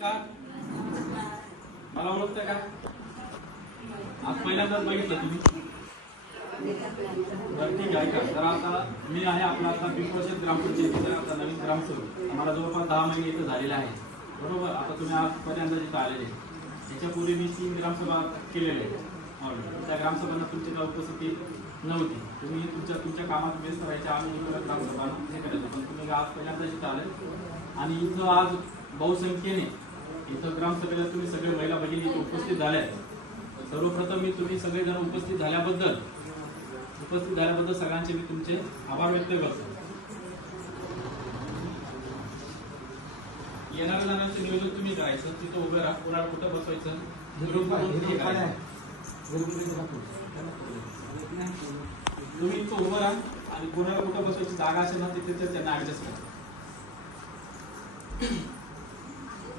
नमस्कार. मला ओळखताय का? आज पहिल्यांदाच बघितलं तुम्ही? ठीक आहे का. तर आता मी आहे आपला आता पिंपळशेत ग्रामपंचायतीचा आता नवीन ग्रामसेवक. आम्हाला जवळपास 10 महिने इथं झालेले आहे. बरोबर. आता तुम्ही आज पहिल्यांदा इथं आलेले. त्याच्यापूर्वी मी 3 ग्रामसभा केलेल्या आहेत. त्या ग्रामसभांना तुमची काय उपस्थिती नव्हती. तुम्ही तुमच्या कामात व्यस्त राहायच्या. आम्ही इकडे ग्रामसभा हे करायचो. पण तुम्ही आज पहिल्यांदा इथं आले आणि इथं आज बहुसंख्येने इथं ग्रामसभेला तुम्ही सगळे महिला भगिनी इथे उपस्थित झाल्या. सर्वप्रथम मी तुम्ही सगळेजण उपस्थित झाल्याबद्दल सगळ्यांचे मी तुमचे आभार व्यक्त करतो. येणाऱ्या जाण्याचं नियोजन तुम्ही करायचं. तिथं उभं राहा. कोणाला कुठं बसवायचं तुम्ही इथं उभं राहा आणि कोणाला कुठं बसवायची जागा असेल ना तिथे त्यांना ऍडजस्ट करा.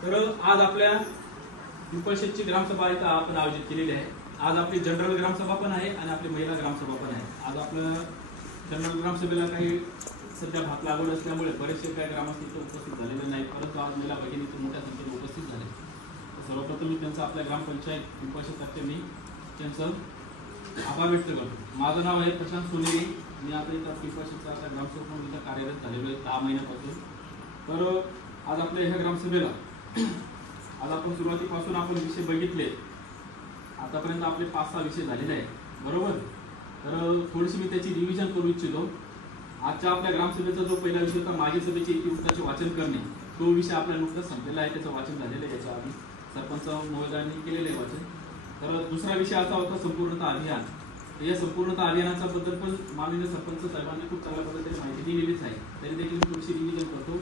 तर आज आपल्या पिंपळशेतची ग्रामसभा इथं आपण आयोजित केलेली आहे. आज आपली जनरल ग्रामसभा पण आहे आणि आपली महिला ग्रामसभा पण आहे. आज आपलं जनरल ग्रामसभेला काही सध्या भात लागवड असल्यामुळे बरेचसे काही ग्रामस्थ इथं उपस्थित झालेले नाही. परंतु आज महिला भगिनी इथं मोठ्या संख्येने उपस्थित झाले. सर्वप्रथम मी त्यांचा आपल्या ग्रामपंचायत पिंपळशेततर्फे मी त्यांचं आभार व्यक्त करतो. माझं नाव आहे प्रशांत सोनेरी. मी आता इथं पिंपळशेतचा आता ग्रामसेवक म्हणून इथं कार्यरत झालेलो आहे 10 महिन्यापासून. तर आज आपल्या ह्या ग्रामसभेला आज आपण सुरुवातीपासून आपण विषय बघितले. आतापर्यंत आपले 5-6 विषय झालेले आहेत. बरोबर. तर थोडीशी मी त्याची रिव्हिजन करू इच्छितो. आजच्या आपल्या ग्रामसभेचा जो पहिला विषय होता मागील सभेचे इतिवृत्ताचे वाचन करणे, तो विषय आपल्याला नुकताच संपलेला आहे. त्याचं वाचन झालेलं आहे. याच्या आधी सरपंच महोदयांनी केलेलं आहे वाचन. तर दुसरा विषय असा होता संपूर्णता अभियान. या संपूर्णता अभियानाचा बद्दल पण माननीय सरपंच साहेबांनी खूप चांगल्या पद्धतीने माहिती दिलेलीच आहे. तरी देखील थोडीशी रिव्हिजन करतो.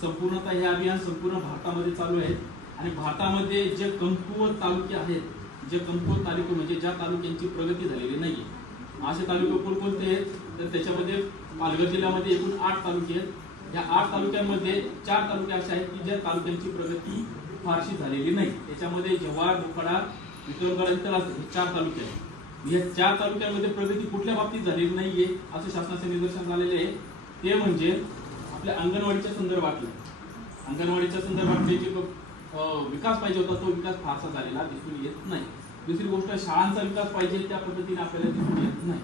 संपूर्णता हे अभियान संपूर्ण भारतामध्ये चालू आहे आणि भारतामध्ये जे कमकुवत तालुके आहेत, जे कमकुवत तालुके म्हणजे ज्या तालुक्यांची प्रगती झालेली नाही, असे तालुके कोणकोणते आहेत? तर त्याच्यामध्ये पालघर जिल्ह्यामध्ये एकूण 8 तालुके आहेत. या 8 तालुक्यांमध्ये 4 तालुके असे आहेत की ज्या तालुक्यांची प्रगती फारशी झालेली नाही. त्याच्यामध्ये जव्हार, मोखाडा, विक्रमगड आणि तलासरी हे 4 तालुके आहेत. या 4 तालुक्यांमध्ये प्रगती कुठल्या बाबतीत झालेली नाहीये असं शासनाचे निदर्शन झालेले आहे. ते म्हणजे आपल्या अंगणवाडीच्या संदर्भातलं. अंगणवाडीच्या संदर्भातले जे विकास पाहिजे होता तो विकास फारसा झालेला दिसून येत नाही. दुसरी गोष्ट शाळांचा विकास पाहिजे त्या पद्धतीने आपल्याला दिसून येत नाही.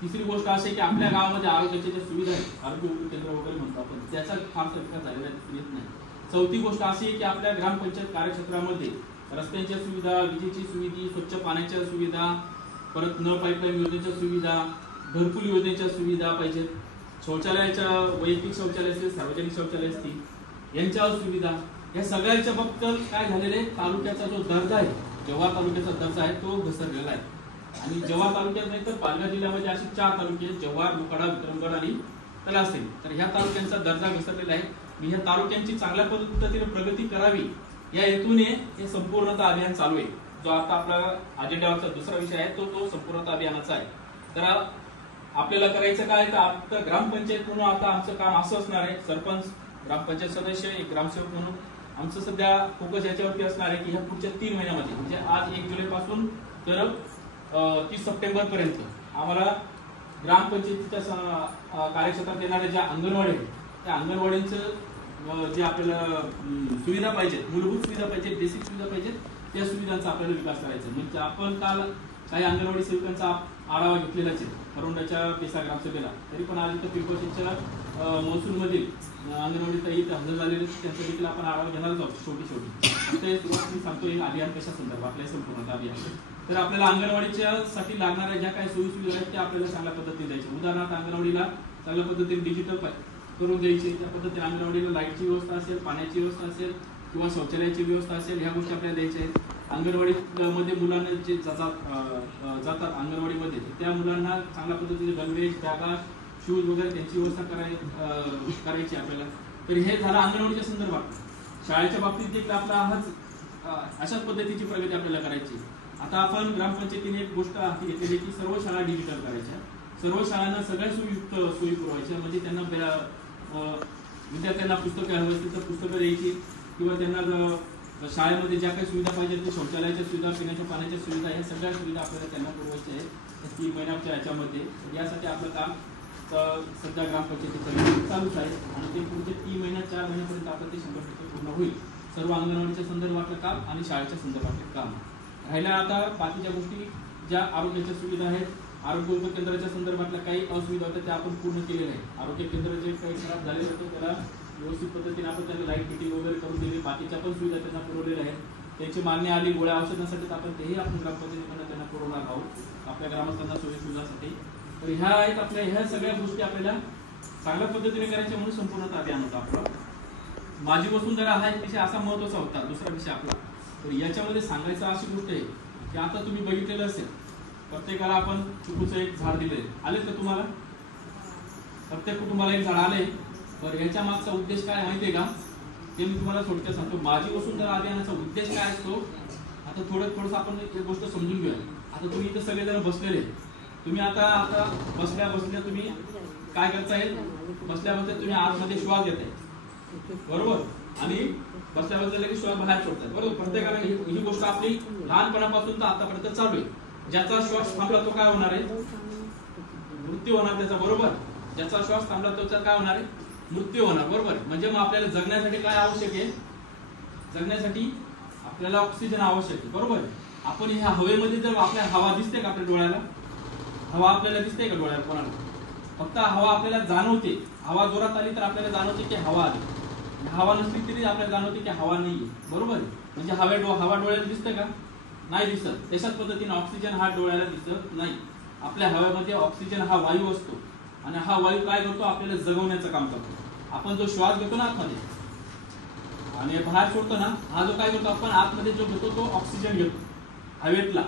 तिसरी गोष्ट अशी की आपल्या गावामध्ये आरोग्याच्या ज्या सुविधा आहेत, आरोग्य केंद्र वगैरे म्हणतो आपण, त्याचा फारसा विकास झालेला दिसून येत नाही. चौथी गोष्ट अशी की आपल्या ग्रामपंचायत कार्यक्षेत्रामध्ये रस्त्यांच्या सुविधा, विजेची सुविधा, स्वच्छ पाण्याच्या सुविधा, परत नळ पाईपलाईन योजनेच्या सुविधा, घरकुल योजनेच्या सुविधा पाहिजेत. शौचालयाच्या वैयक्तिक शौचालय असतील, सार्वजनिक शौचालय असतील, यांच्या सुविधा, या सगळ्यांच्या बाबतीत काय झालेले तालुक्याचा जो दर्जा आहे, जव्हार तालुक्याचा दर्जा आहे तो घसरलेला आहे. आणि जव्हार तालुक्यात नाही तर पालघर जिल्ह्यामध्ये असे 4 तालुके आहेत, जव्हार, मोखाडा, विक्रमगड आणि तलासरी. तर ह्या तालुक्यांचा दर्जा घसरलेला आहे. मी ह्या तालुक्यांची चांगल्या पद्धतीने प्रगती करावी या हेतूने हे संपूर्णता अभियान चालू आहे. जो आता आपला अजेंडावरचा दुसरा विषय आहे तो संपूर्णता अभियानाचा आहे. तर आपल्याला करायचं काय तर आता ग्रामपंचायत म्हणून आता आमचं काम असं असणार आहे. सरपंच, ग्रामपंचायत सदस्य, एक ग्रामसेवक म्हणून आमचं सध्या फोकस याच्यावरती असणार आहे की ह्या पुढच्या 3 महिन्यामध्ये म्हणजे आज 1 जुलैपासून तर 30 सप्टेंबर पर्यंत आम्हाला ग्रामपंचायतीच्या कार्यक्षेत्रात येणाऱ्या ज्या अंगणवाडी आहेत त्या अंगणवाडींचं जे आपल्याला सुविधा पाहिजेत, मूलभूत सुविधा पाहिजेत, बेसिक सुविधा पाहिजेत, त्या सुविधांचा आपल्याला विकास करायचा. म्हणजे आपण काल काही अंगणवाडी सेविकांचा आढावा घेतलेलाच आहे हरुंडाच्या पेसा ग्रामसभेला. तरी पण आज इथं पिंपळशेतच्या महसूलमधील अंगणवाडी इथं हजर झालेले त्यांचा देखील आपण आढावा घेणारच आहोत. शेवटी ते सुरुवात मी सांगतो हे अभियान कशा संदर्भात आपल्या संपूर्ण अभियान. तर आपल्याला अंगणवाडीच्या साठी लागणाऱ्या ज्या काही सोयी सुविधा आहेत त्या आपल्याला चांगल्या पद्धतीने द्यायच्या. उदाहरणार्थ अंगणवाडीला चांगल्या पद्धतीने डिजिटल करून द्यायची. त्या पद्धतीने अंगणवाडीला लाईटची व्यवस्था असेल, पाण्याची व्यवस्था असेल किंवा शौचालयाची व्यवस्था असेल, ह्या गोष्टी आपल्याला द्यायच्या आहेत. अंगणवाडीमध्ये मुलांना जे जातात अंगणवाडीमध्ये त्या मुलांना चांगल्या पद्धतीने गणवेश, बॅगा, शूज वगैरे त्यांची व्यवस्था करायची आपल्याला. तर हे झालं अंगणवाडीच्या संदर्भात. शाळेच्या बाबतीत देखील आपला हाच अशाच पद्धतीची प्रगती आपल्याला करायची. आता आपण ग्रामपंचायतीने एक गोष्ट हाती घेतलेली की सर्व शाळा डिजिटल करायच्या. सर्व शाळांना सगळ्या सोयी पुरवायच्या. म्हणजे त्यांना विद्यार्थ्यांना पुस्तकं हवी असतील तर पुस्तकं द्यायची किंवा त्यांना शाळेमध्ये ज्या काही सुविधा पाहिजेत ते शौचालयाच्या सुविधा, पिण्याच्या पाण्याच्या सुविधा, या सगळ्या सुविधा आपल्याला त्यांना पुरवायच्या आहेत 3 महिन्याच्या याच्यामध्ये. यासाठी आपलं काम सध्या ग्रामपंचायतीचं चालूच आहे आणि ते पुढचे 3 महिन्यात 4 महिन्यापर्यंत आपण ते 100% पूर्ण होईल. सर्व अंगणवाडीच्या संदर्भातलं काम आणि शाळेच्या संदर्भातलं काम. राहिल्या आता बाकीच्या गोष्टी ज्या आरोग्याच्या सुविधा आहेत, आरोग्य उपकेंद्राच्या संदर्भातल्या काही असुविधा होत्या त्या आपण पूर्ण केलेल्या आहेत. आरोग्य केंद्र जे काही खराब झाले होते त्याला व्यवस्थित पद्धतीने आपण त्यांना लाईट फिटिंग वगैरे करून दिली. बाकीच्या पण सुविधा त्यांना पुरवलेल्या आहेत. त्यांची मागणी आली गोळ्या औषधांसाठी, आपण तेही आपण ग्रामपंचायतीकडनं त्यांना पुरवणार आहोत आपल्या ग्रामस्थांना सोयीसुविधासाठी. तर ह्या आहेत आपल्या, ह्या सगळ्या गोष्टी आपल्याला चांगल्या पद्धतीने करायच्या म्हणून संपूर्ण अभियान होता आपला. माझी वसुंधरा हा एक विषय असा महत्वाचा होता, दुसरा विषय आपला. तर याच्यामध्ये सांगायचं अशी गोष्ट आहे की आता तुम्ही बघितलेलं असेल प्रत्येकाला आपण चिकूचं एक झाड दिलंय. आले का तुम्हाला? प्रत्येक कुटुंबाला एक झाड आले. तर याच्या मागचा उद्देश काय माहितीये का, ते मी तुम्हाला थोडक्यात सांगतो. माझी वसुंधरा अभियानाचा उद्देश काय असतो, आता थोडंसं आपण एक गोष्ट समजून घेऊया. आता तुम्ही इथं सगळेजण बसलेले, तुम्ही आता बसल्या तुम्ही काय करताय, बसल्या तुम्ही आतमध्ये श्वास घेताय बरोबर, आणि बसल्या लगेच श्वास बाहेर सोडताय बरोबर. प्रत्येकाला ही गोष्ट आपली लहानपणापासून तर आतापर्यंत चालू आहे. ज्याचा श्वास थांबला तो काय होणार आहे, मृत्यू होणार त्याचा बरोबर. ज्याचा श्वास थांबला त्याचा काय होणार आहे, मृत्यू होणार बरोबर. म्हणजे मग आपल्याला जगण्यासाठी काय आवश्यक आहे, जगण्यासाठी आपल्याला ऑक्सिजन आवश्यक आहे बरोबर. आपण ह्या हवेमध्ये जर आपल्या हवा दिसते का, आपल्या डोळ्याला हवा आपल्याला दिसते का डोळ्याला कोणाला, फक्त हवा आपल्याला जाणवते. हवा जोरात आली तर आपल्याला जाणवते की हवा आली, हवा नसली तरी आपल्याला जाणवते की हवा नाहीये बरोबर. म्हणजे हवा डोळ्याला दिसतं का, नाही दिसत. तशाच पद्धतीने ऑक्सिजन हा डोळ्याला दिसत नाही. आपल्या हवेमध्ये ऑक्सिजन हा वायू असतो आणि हा वायू काय करतो, आपल्याला जगवण्याचं काम करतो. आपण जो श्वास घेतो ना आतमध्ये आणि बाहेर सोडतो ना, हा जो काय करतो आपण आतमध्ये जो घेतो तो ऑक्सिजन घेतो हवेतला.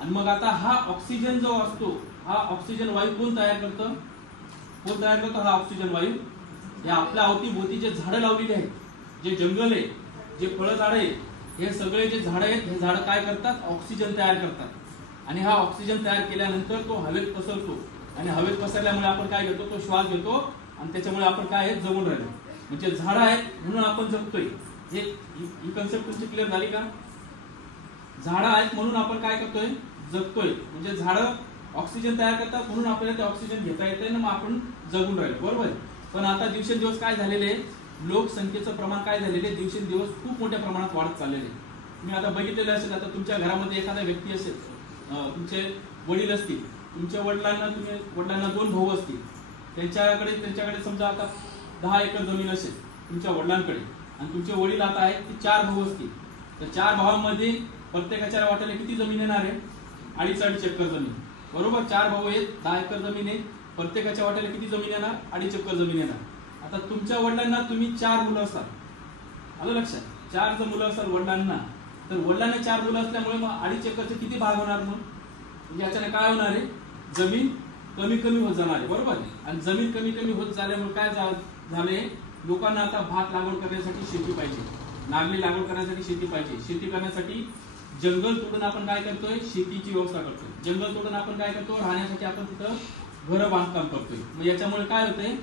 आणि मग आता हा ऑक्सिजन जो असतो, हा ऑक्सिजन वायू कोण तयार करतं, हा ऑक्सिजन वायू. हे आपल्या अवतीभोवती जे झाडं लावलेली आहेत, जे जंगल आहे, जे फळं झाडं आहे, हे सगळे जे झाडं आहेत, हे झाडं काय करतात, ऑक्सिजन तयार करतात. आणि हा ऑक्सिजन तयार केल्यानंतर तो हवेत पसरतो आणि हवेत पसरल्यामुळे आपण काय घेतो, तो श्वास घेतो आणि त्याच्यामुळे आपण काय आहे, जगून राहिलो. म्हणजे झाडं आहेत म्हणून आपण जगतोय. ही कन्सेप्ट तुमची क्लिअर झाली का? झाडं आहेत म्हणून आपण काय करतोय, जगतोय. म्हणजे झाडं ऑक्सिजन तयार करतात म्हणून आपल्याला ते ऑक्सिजन घेता येते ना, मग आपण जगून राहिलो बरोबर. पण आता दिवसेंदिवस काय झालेले, लोकसंख्येचं प्रमाण काय झालेले, दिवसेंदिवस खूप मोठ्या प्रमाणात वाढत चाललेले. तुम्ही आता बघितलेलं असेल, आता तुमच्या घरामध्ये एखादा व्यक्ती असेल, तुमचे वडील असतील, तुमच्या वडिलांना 2 भाऊ असतील, त्यांच्याकडे समजा आता 10 एकर जमीन असेल तुमच्या वडिलांकडे, आणि तुमचे वडील आता आहेत ते 4 भाऊ असतील. तर 4 भावांमध्ये प्रत्येकाच्या वाट्याला किती जमीन येणार आहे, 2.5 एकर जमीन बरोबर. 4 भाऊ आहेत, 10 एकर जमीन आहे, प्रत्येकाच्या वाट्याला किती जमीन येणार, 2.5 एकर जमीन येणार. आता तुमच्या वडिलांना तुम्ही 4 मुलं असाल, आलं लक्षात, 4 जर मुलं असाल वडिलांना, तर वडिलांना 4 मुलं असल्यामुळे मग 2.5 एकरचे किती भाग होणार, मग म्हणजे याच्याने काय होणार आहे, जमीन कमी कमी होत जाणार आहे बरोबर. आणि जमीन कमी कमी होत झाल्यामुळे काय झाले, लोकांना आता भात लागवड करण्यासाठी शेती पाहिजे, नागली लागवड करण्यासाठी शेती पाहिजे. शेती करण्यासाठी जंगल तोडून आपण काय करतोय, शेतीची व्यवस्था करतोय. जंगल तोडून आपण काय करतो, राहण्यासाठी आपण तिथं घर बांधकाम करतोय. मग याच्यामुळे काय होतंय,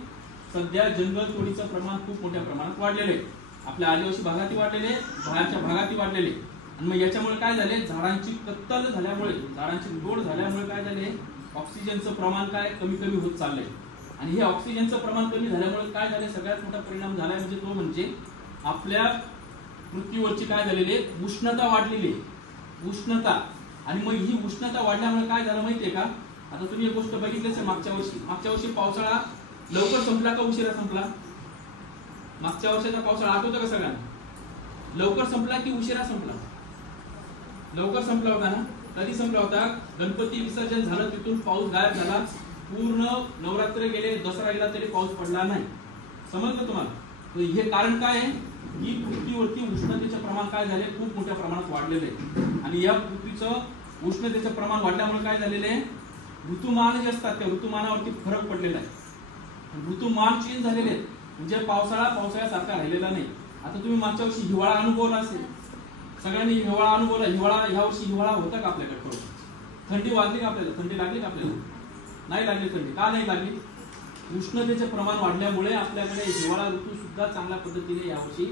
सध्या जंगल तोडीचं प्रमाण खूप मोठ्या प्रमाणात वाढलेलं आहे. आपल्या आदिवासी भागातही वाढलेले, बाहेरच्या भागातही वाढलेले. आणि मग याच्यामुळे काय झाले, झाडांची कत्तल झाल्यामुळे, झाडांची तोड झाल्यामुळे काय झाले, ऑक्सिजनचं प्रमाण काय कमी कमी होत चाललंय. आणि हे ऑक्सिजनचं प्रमाण कमी झाल्यामुळे काय झाले, सगळ्यात मोठा परिणाम झालाय म्हणजे तो म्हणजे आपल्या पृथ्वीवरची काय झालेली आहे, उष्णता वाढलेली आहे, उष्णता. आणि मग ही उष्णता वाढल्यामुळे काय झालं माहितीये का, आता तुम्ही एक गोष्ट बघितलीच आहे, मागच्या वर्षी पावसाळा लवकर संपला का उशिरा संपला, मागच्या वर्षाचा पावसाळा आठवतो का सगळ्यांना, लवकर संपला की उशिरा संपला, लवकर संपला होता ना. कधी संपला होता, गणपती विसर्जन झालं तिथून पाऊस गायब झाला, पूर्ण नवरात्र गेले, दसरा गेला तरी पाऊस पडला नाही. समजलं तुम्हाला? हे कारण काय आहे की पृथ्वीवरती उष्णतेचे प्रमाण काय झाले, खूप मोठ्या प्रमाणात वाढलेले आहे. आणि या पृथ्वीचं उष्णतेचं प्रमाण वाढल्यामुळे काय झालेले आहे, ऋतुमान जे असतात त्या ऋतुमानावरती फरक पडलेला आहे. ऋतुमान चेंज झालेले आहेत, म्हणजे पावसाळ्यासारखा राहिलेला नाही. आता तुम्ही मागच्या वर्षी हिवाळा अनुभवला असेल, सगळ्यांनी हिवाळा अनुभवला. ह्या वर्षी हिवाळा होता का आपल्याकडे, थंडी वाजली का आपल्याला, थंडी लागली का आपल्याला, नाही लागली. थंडी का नाही लागली, उष्णतेचे प्रमाण वाढल्यामुळे आपल्याकडे हिवाळा ऋतू सुद्धा चांगल्या पद्धतीने यावर्षी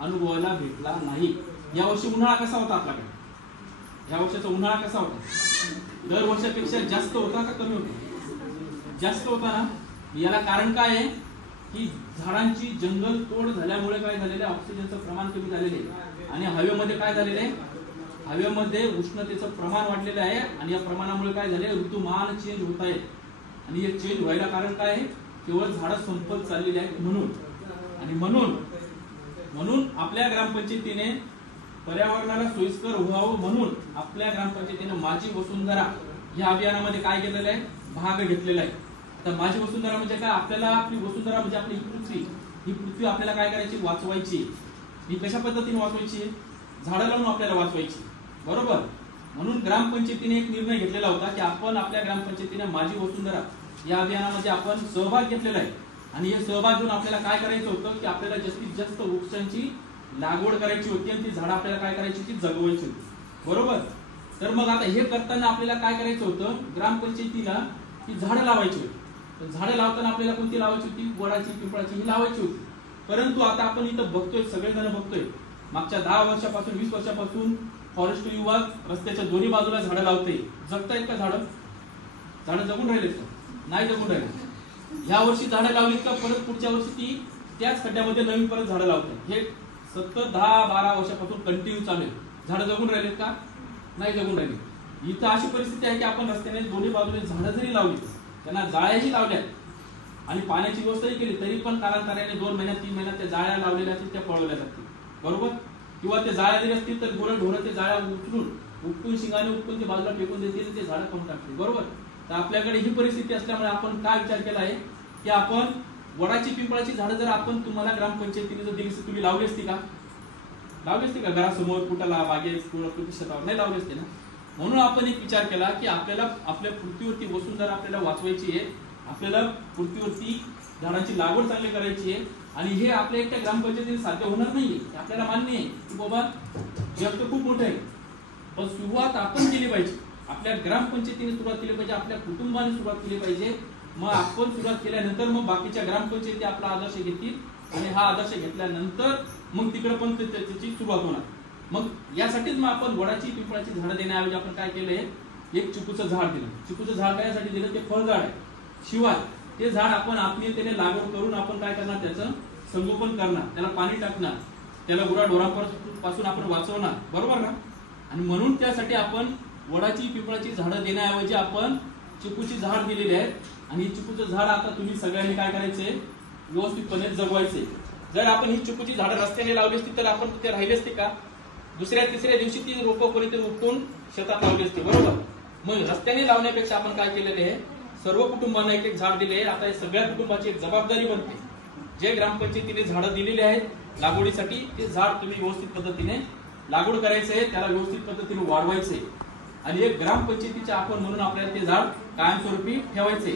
अनुभवायला भेटला नाही. यावर्षी उन्हाळा कसा होता आपल्याकडे, या वर्षाचा उन्हाळा कसा होता, दर वर्षापेक्षा जास्त होता का कमी होता, जास्त होता ना. याला कारण काय आहे की झाडांची जंगल तोड झाल्यामुळे काय झालेलं, ऑक्सिजनचं प्रमाण कमी झालेले. आणि हवेमध्ये काय झालेलं आहे, हवेमध्ये उष्णतेचं प्रमाण वाढलेलं आहे आणि या प्रमाणामुळे काय झाले, ऋतुमान चेंज होत आहे आणि हे चेंज व्हायला कारण काय आहे, केवळ झाडं संपत चाललेली आहेत म्हणून. आणि म्हणून आपल्या ग्रामपंचायतीने पर्यावरणाला सोयीस्कर व्हावं म्हणून आपल्या ग्रामपंचायतीने माझी वसुंधरा या अभियानामध्ये काय केलेलं आहे, भाग घेतलेला आहे. तर माझी वसुंधरा म्हणजे काय, आपल्याला आपली वसुंधरा म्हणजे आपली ही पृथ्वी आपल्याला काय करायची, वाचवायची. ही कशा पद्धतीने वाचवायची, झाडं लावून आपल्याला वाचवायची, बरोबर. म्हणून ग्रामपंचायतीने एक निर्णय घेतलेला होता की आपण आपल्या ग्रामपंचायतीने माझी वसुंधरा या अभियानामध्ये आपण सहभाग घेतलेला आहे आणि हे सहभाग घेऊन आपल्याला काय करायचं होतं की आपल्याला जास्तीत जास्त वृक्षांची लागवड करायची होती आणि ती झाडं आपल्याला काय करायची, ती जगवायची होती, बरोबर. तर मग आता हे करताना आपल्याला काय करायचं होतं, ग्रामपंचायतीला ती झाडं लावायची होती. तर झाडं लावताना आपल्याला कोणती लावायची होती, वडाची, पिंपळाची ही लावायची होती. परंतु आता आपण इथं बघतोय, सगळेजण बघतोय, मागच्या 10 वर्षापासून 20 वर्षापासून फॉरेस्ट विभाग रस्त्याच्या दोन्ही बाजूला झाडं लावते. जगतायत का झाडं जगून राहिलेत का, नाही जगून राहिले. ह्या वर्षी झाडं लावलीत का परत पुढच्या वर्षी ती त्याच खड्ड्यामध्ये नवीन परत झाडं लावतात. हे सतत 10-12 वर्षापासून कंटिन्यू चालू आहे. झाडं जगून राहिलेत का, नाही जगून राहिले. इथं अशी परिस्थिती आहे की आपण रस्त्याने दोन्ही बाजूने झाडं जरी लावली, त्यांना जाळ्याही लावल्यात आणि पाण्याची व्यवस्थाही केली, तरी पण कालांतराने 2 महिन्यात 3 महिन्यात त्या जाळ्या लावलेल्या असतील त्या पळवल्या जातील, बरोबर. किंवा ते जाळ्या दिल्या असतील तर ढोरं ते जाळ्या उपटून शिंगाने उपटून ते बाजूला फेकून देतील, ते झाडं खाऊन टाकतील, बरोबर. तर आपल्याकडे ही परिस्थिती असल्यामुळे आपण काय विचार केला आहे की आपण वडाची, पिंपळाची झाडं जर आपण तुम्हाला ग्रामपंचायतीने जर दिली असती, तुम्ही लावली असती का, घरासमोर, कुठला बागेत, शेतावर नाही लावली असते ना. म्हणून आपण एक विचार केला की आपल्याला आपल्या पृथ्वीवरती वसुंधरा आपल्याला वाचवायची आहे, आपल्याला पृथ्वीवरती झाडांची लागवड चांगली करायची आहे. आणि हे आपल्या एकट्या ग्रामपंचायतीने साध्य होणार नाहीये, आपल्याला मान्य आहे की बाबा जग तर खूप मोठं आहे, पण सुरुवात आपण केली पाहिजे. आपल्या ग्रामपंचायतीने सुरुवात केली पाहिजे, आपल्या कुटुंबाने सुरुवात केली पाहिजे. मग आपण सुरुवात केल्यानंतर मग बाकीच्या ग्रामपंचायती आपला आदर्श घेतील आणि हा आदर्श घेतल्यानंतर मग तिकडे पण त्याची सुरुवात होणार. मग यासाठीच मग आपण वडाची, पिंपळाची झाडं देण्याऐवजी आपण काय केलंय, एक चिकूचं झाड दिलं. चिकूचं झाड काय दिलं, ते फळझाड आहे. शिवाय ते झाड आपण आत्मीयतेने लागवड करून आपण काय करणार, त्याचं संगोपन करणार, त्याला पाणी टाकणार, त्याला गुराढोरांपासून आपण वाचवणार, बरोबर ना. आणि म्हणून त्यासाठी आपण वडाची, पिंपळाची झाडं देण्याऐवजी आपण चिकूची झाड दिलेली आहेत. आणि चिकूचं झाड आता तुम्ही सगळ्यांनी काय करायचे, व्यवस्थितपणे जगवायचे. जर आपण ही चिकूची झाडं रस्त्याने लावली असती तर आपण तिथे राहिले असते का, दुसऱ्या तिसऱ्या दिवशी ती रोपं कोणीतरी उपटून शेतात लावली असते, बरोबर. मग रस्त्याने लावण्यापेक्षा आपण काय केलेले आहे, सर्व कुटुंबांना एक एक झाड दिले. आता सगळ्या कुटुंबाची एक जबाबदारी बनते, जे ग्रामपंचायतीने झाडं दिलेली आहेत लागवडीसाठी, ते झाड तुम्ही व्यवस्थित पद्धतीने लागवड करायचंय, त्याला व्यवस्थित पद्धतीने वाढवायचंय. आणि एक ग्रामपंचायतीचे आपण म्हणून आपल्याला ते झाड कायमस्वरूपी ठेवायचे.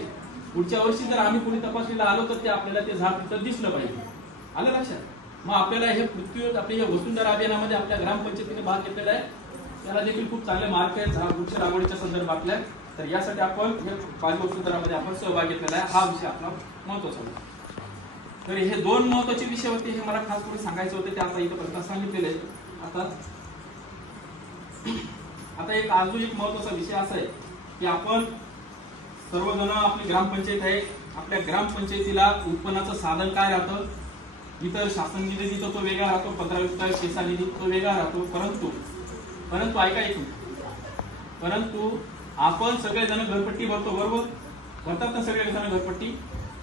पुढच्या वर्षी जर आम्ही कोणी तपासणीला आलो तर ते आपल्याला ते झाड तिथं दिसलं पाहिजे, आलं लक्षात. मग आपल्याला हे पृथ्वीवर आपल्या वसुंधरा अभियानामध्ये आपल्या ग्रामपंचायतीने भाग घेतलेला आहे, त्याला देखील खूप चांगले मार्क आहेत वृक्ष लागवडीच्या संदर्भातल्या. तर यासाठी आपण माझी वसुंधरामध्ये आपण सहभाग घेतलेला आहे. हा विषय आपला महत्वाचा होता. तर हे 2 महत्वाचे विषय होते, हे मला खास करून सांगायचे होते, ते आता इथं सांगितलेले आहे. आता एक अजून एक महत्वाचा विषय असा आहे की आपण सर्वजण आपली ग्रामपंचायत आहे, आपल्या ग्रामपंचायतीला उत्पन्नाचं साधन काय राहतं, इतर शासन निधी देतो तो वेगळा राहतो, 15-20 शेसा निधी तो वेगळा राहतो. परंतु ऐका एक, परंतु आपण सगळेजण घरपट्टी भरतो, बरोबर, भरतात ना सगळे जण घरपट्टी.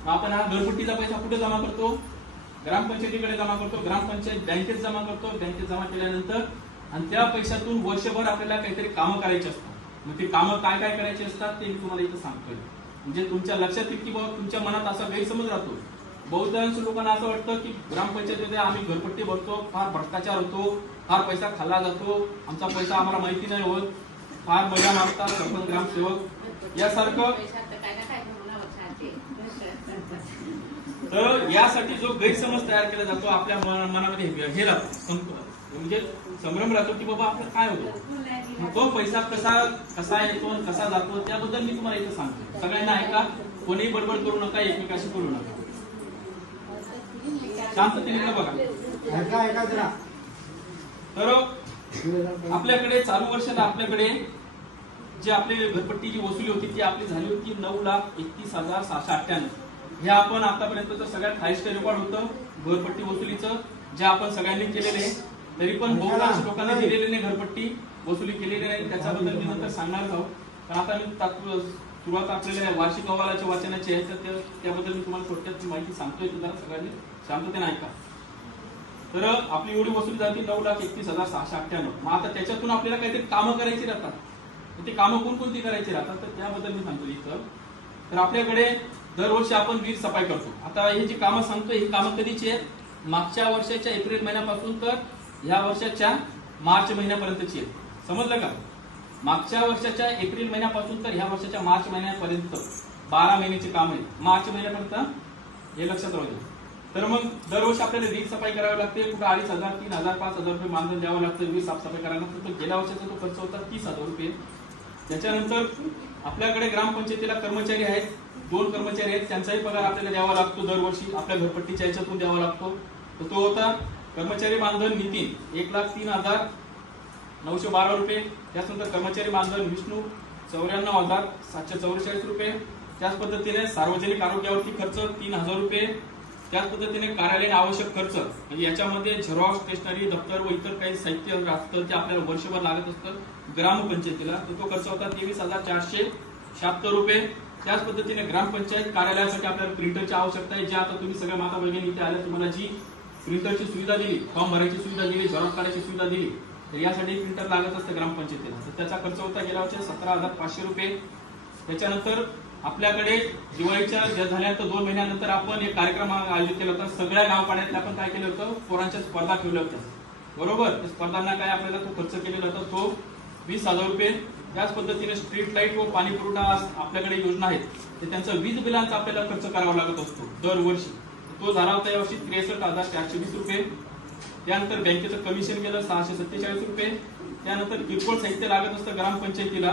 आपण हा घरपट्टीचा पैसा कुठे जमा करतो, ग्रामपंचायतीकडे जमा करतो, ग्रामपंचायत बँकेत जमा करतो, बँकेत जमा केल्यानंतर आणि त्या पैशातून वर्षभर आपल्याला काहीतरी कामं करायची असतात. मग ते कामं काय काय करायची असतात ते मी तुम्हाला इथं सांगतोय. म्हणजे तुमच्या लक्षात येईल की बाबा तुमच्या मनात असा गैरसमज राहतो. बहुतांश लोकांना असं वाटतं की ग्रामपंचायतीमध्ये आम्ही घरपट्टी भरतो, फार भ्रष्टाचार होतो, फार पैसा खाल्ला जातो, आमचा पैसा आम्हाला माहिती नाही होत, फार मजा मागतात सरपंच, ग्रामसेवक यासारखं. तर यासाठी जो गैरसमज तयार केला जातो आपल्या मनामध्ये हे राहतो, म्हणजे संभ्रम राहतो की बाबा आपलं काय होतं, तो पैसा कसा येतो कसा जातो त्याबद्दल मी तुम्हाला इथं सांगतो. सगळ्यांना ऐका, कोणीही बडबड करू नका, एकमेकाशी करू नका, शांततेने बघा. तर आपल्याकडे चालू वर्षाला आपल्याकडे जे आपली घरपट्टीची वसुली होती ती आपली झाली होती 9,31,698. हे आपण आतापर्यंतचं सगळ्यात हायस्ट रेकॉर्ड होतं घरपट्टी वसुलीचं, जे आपण सगळ्यांनी केलेले. तरी पण बहुतांश लोकांना दिलेली नाही, घरपट्टी वसुली केलेली नाही. त्याच्याबद्दल मी नंतर सांगणार आहोत. पण आता मी सुरुवात आपल्याला वार्षिक अहवालाच्या वाचनाची आहे, तर त्याबद्दल मी तुम्हाला थोडक्यात माहिती सांगतोय, तर जरा सगळ्यांनी शांततेने ऐका. तर आपली एवढी वसुली झाली 9,31,698. मग आता त्याच्यातून आपल्याला काहीतरी कामं करायची राहतात. ते कामं कोणकोणती करायची राहतात तर त्याबद्दल मी सांगतो इथं. तर आपल्याकडे दरवर्षी आपण वीज सफाई करतो. आता हे जी कामं सांगतोय ही कामं कधीची आहेत? मागच्या वर्षाच्या एप्रिल महिन्यापासून तर या वर्षाच्या मार्च महिन्यापर्यंतची आहेत. समजलं का? मागच्या वर्षाच्या एप्रिल महिन्यापासून तर ह्या वर्षाच्या मार्च महिन्यापर्यंत 12 महिन्याचे काम आहे. मार्च महिन्यापर्यंत हे लक्षात राहू द्या. तर मग दरवर्षी आपल्याला वीज सफाई करावी लागते. कुठे 2,500, 3,000, 5,000 रुपये मानधन द्यावं लागतं वीज साफसफाई करायला. तर गेल्या वर्षाचा तो खर्च होता 30,000 रुपये. त्याच्यानंतर आपल्याकडे ग्रामपंचायतीला कर्मचारी आहेत, 2 कर्मचारी आहेत, त्यांचाही पगार आपल्याला द्यावा लागतो दरवर्षी. आपल्या घरपट्टीच्या याच्यातून द्यावा लागतो. तर तो होता कर्मचारी मानधन नितीन 1,03,912 रुपये. त्यानंतर कर्मचारी मानधन विष्णू 94,744 रुपये. त्याच पद्धतीने सार्वजनिक आरोग्यावरती खर्च 3,000 रुपये. त्याच पद्धतीने कार्यालयीन आवश्यक खर्च म्हणजे याच्यामध्ये झेरॉक्स, स्टेशनरी, दप्तर व इतर काही साहित्य असतं ते आपल्याला वर्षभर लागत असतं ग्रामपंचायतीला. तर तो खर्च होता 23,476 रुपये. त्याच पद्धतीने ग्रामपंचायत कार्यालयासाठी आपल्याला प्रिंटरची आवश्यकता आहे. जे आता तुम्ही सगळ्या माता भगिनी इथे आल्या, तुम्हाला जी प्रिंटरची सुविधा दिली, फॉर्म भरायची सुविधा दिली, झेरॉक्स काढायची सुविधा दिली, तर यासाठी प्रिंटर लागत असतं ग्रामपंचायतीला. तर त्याचा खर्च होता गेल्या वर्षी 17,500 रुपये. त्याच्यानंतर आपल्याकडे दिवाळीच्या झाल्यानंतर 2 महिन्यानंतर आपण एक कार्यक्रम आयोजित केला होता. सगळ्या गावपाड्यातल्या आपण काय केलं होतं? पोरांच्या स्पर्धा ठेवल्या होत्या, बरोबर. त्या स्पर्धांना काय आपल्याला तो खर्च केलेला होता तो 20,000 रुपये. त्याच पद्धतीने स्ट्रीट लाईट व पाणी पुरवठा आपल्याकडे योजना आहेत, तर त्यांचा वीज बिलांचा आपल्याला खर्च करावा लागत असतो दरवर्षी. तो झाला होता यावर्षी 63,420 रुपये. त्यानंतर बँकेचं कमिशन केलं 647 रुपये. त्यानंतर किरकोळ साहित्य लागत असतं ग्रामपंचायतीला.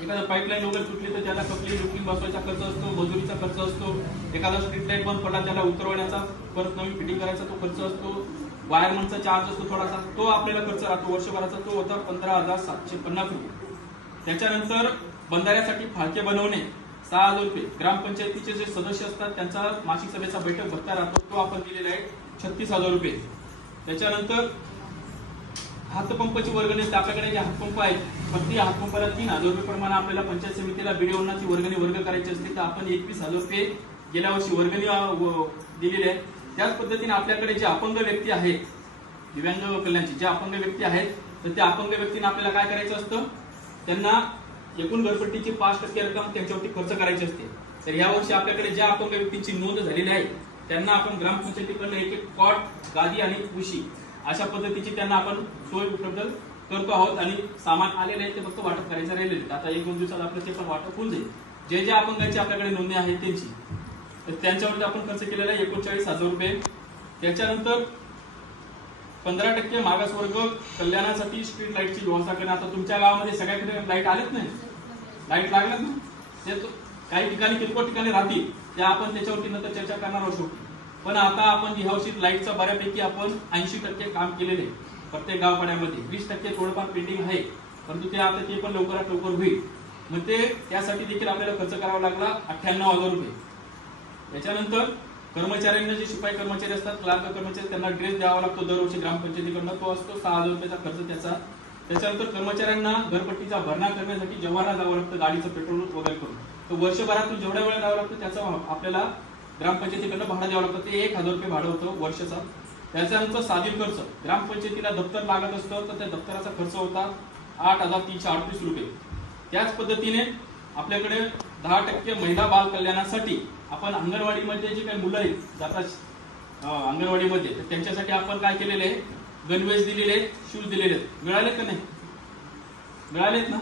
एखादा पाईपलाईन वगैरे तुटली तर त्याला कपली लुकिंग बसवायचा खर्च असतो, मजुरीचा खर्च असतो. एखादा स्ट्रीट लाईट बंद पडला त्याला उतरवण्याचा, परत नवीन फिटिंग करायचा तो खर्च असतो. वायरमनचा चार्ज असतो थोडासा, तो आपल्याला खर्च राहतो वर्षभराचा. तो होता 15,750 रुपये. त्याच्यानंतर बंधाऱ्यासाठी फाळके बनवणे 6,000 रुपये. ग्रामपंचायतीचे जे सदस्य असतात त्यांचा मासिक सभेचा बैठक भत्ता राहतो, तो आपण दिलेला आहे 36,000 रुपये. त्याच्यानंतर हातपंपाची वर्गणी, आपल्याकडे जे हातपंप आहेत प्रति हातपंपाला 3,000 रुपये प्रमाणे आपल्याला पंचायत समितीला बीडीओनाची वर्गणी वर्ग करायची असते, तर आपण 21,000 रुपये गेल्या वर्षी वर्गणी दिलेली आहे. त्याच पद्धतीने आपल्याकडे जे अपंग व्यक्ती आहेत, दिव्यांग कल्याणचे जे अपंग व्यक्ती आहेत, तर त्या अपंग व्यक्तींना आपल्याला काय करायचं असतं? त्यांना एकूण घरपट्टीची 5% रक्कम त्यांच्यावरती खर्च करायची असते. तर या वर्षी आपल्याकडे ज्या अपंग व्यक्तींची नोंद झालेली आहे त्यांना आपण ग्रामपंचायतीकडून एक कॉट, गादी आणि उशी अशा पद्धतीची त्यांना आपण सोय उपलब्ध करतो आहोत. आणि सामान आलेले आहे ते फक्त वाटप करायचं राहिलेले. आता 1-2 दिवसात आपलं ते पण वाटप होऊन जाईल. जे जे अपंगाची आपल्याकडे नोंदणी आहे त्यांची, तर त्यांच्यावरती आपण खर्च केलेला आहे 39,000 रुपये. त्याच्यानंतर 15% मागासवर्ग कल्याणासाठी स्ट्रीट लाईटची व्यवस्था करणे. आता तुमच्या गावामध्ये सगळ्याकडे लाईट आलेच नाही, लाईट लागल्यात ना, ते काही ठिकाणी किरकोळ ठिकाणी राहतील, त्या आपण त्याच्यावरती नंतर चर्चा करणार आहोत. पण आता आपण या वर्षी लाईटचा बऱ्यापैकी आपण 80% काम केलेले प्रत्येक गावपाड्यामध्ये. 20% थोडंफार पेंडिंग आहे, परंतु ते आता ते पण लवकरात लवकर होईल. मग ते त्यासाठी देखील आपल्याला खर्च करावा लागला 98,000 रुपये. त्याच्यानंतर कर्मचाऱ्यांना जे शिपाई कर्मचारी असतात, क्लार्क कर्मचारी, त्यांना ड्रेस द्यावा लागतो दरवर्षी ग्रामपंचायतीकडनं, तो असतो 6,000 रुपयाचा खर्च त्याचा. त्याच्यानंतर कर्मचाऱ्यांना घरपट्टीचा भरणा करण्यासाठी जव्हारला जावं लागतं गाडीचं पेट्रोल वगैरे करून. तो वर्षभरातून जेवढ्या वेळा जावं लागतं त्याचा आपल्याला ग्रामपंचायतीकडनं भाडं द्यावं लागतं. ते 1,000 रुपये भाडं होतं वर्षाचा. त्याच्यानंतर साधील खर्च, ग्रामपंचायतीला दप्तर लागत असतं, तर त्या दप्तराचा खर्च होता 8,338 रुपये. त्याच पद्धतीने आपल्याकडे 10% महिला बाल कल्याणासाठी आपण अंगणवाडीमध्ये जे काही मुलं आहेत जातात अंगणवाडीमध्ये, तर त्यांच्यासाठी आपण काय केलेले आहे? गणवेश दिलेले, शूज दिलेले आहेत. मिळालेत का नाही? मिळालेत ना?